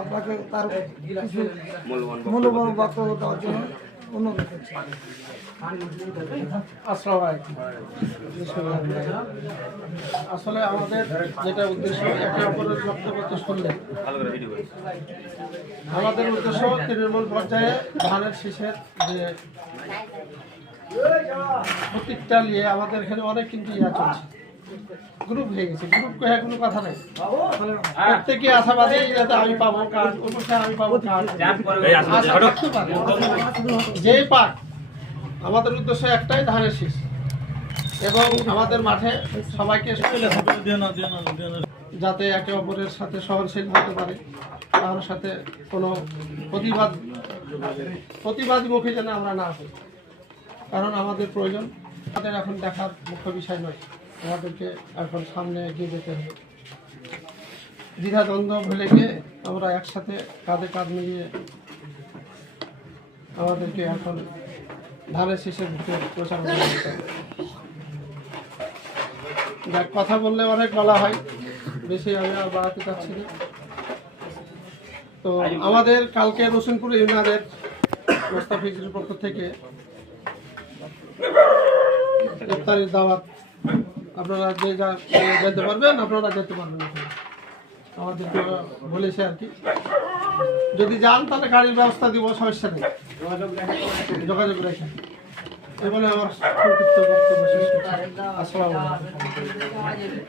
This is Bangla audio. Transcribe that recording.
আপনাকে তার মূল্যবান বক্তব্য দেওয়ার জন্য অনুরোধ করছি। আসলে আমাদের যেটা উদ্দেশ্য একে অপরের বক্তব্য তো শুনলেন। আমাদের উদ্দেশ্য তৃণমূল পর্যায়ে ধানের শীষের যে প্রতীকটা নিয়ে আমাদের এখানে অনেক কিন্তু ইয়া চলছে। গ্রুপ হয়ে গেছে গ্রুপ হয়ে কোনো কথা নেই। প্রত্যেকে আশাবাদী যাতে আমি পাবো কার্ড অবশ্যই আমি পাবো কার্ড। যেই পাক আমাদের উদ্দেশ্য একটাই ধানের শীষ। এবং আমাদের মাঠে সবাইকে যাতে একে অপরের সাথে সহনশীল হতে পারে। কারোর সাথে কোনো প্রতিবাদ প্রতিবাদ মুখে যেন আমরা না হই কারণ আমাদের প্রয়োজন। তাদের এখন দেখার মুখ্য বিষয় নয়। আমাদেরকে এখন সামনে এগিয়ে যেতে হবে। দ্বিধাদ্বন্দ্ব ভুলে গিয়ে আমরা একসাথে কাঁধে কাঁধ মিলিয়ে আমাদেরকে এখন ধানের শীষের দিকে প্রচার করতে যাক, কথা বললে অনেক বলা হয়, বেশি আমি আর বাড়াতে চাচ্ছি না। তো আমাদের কালকে রসুনপুর ইউনিয়নের মোস্তাফিজের পক্ষ থেকে ইফতারির দাওয়াত আপনারা যে যেতে পারবেন, আপনারা যেতে পারবেন আমাদের বলেছে আর কি। যদি যান, তাহলে গাড়ির ব্যবস্থা দিব, সমস্যা নেই। যোগাযোগ রেখে এ বলে আমার বক্তব্য শেষ করছি। আসসালামু আলাইকুম।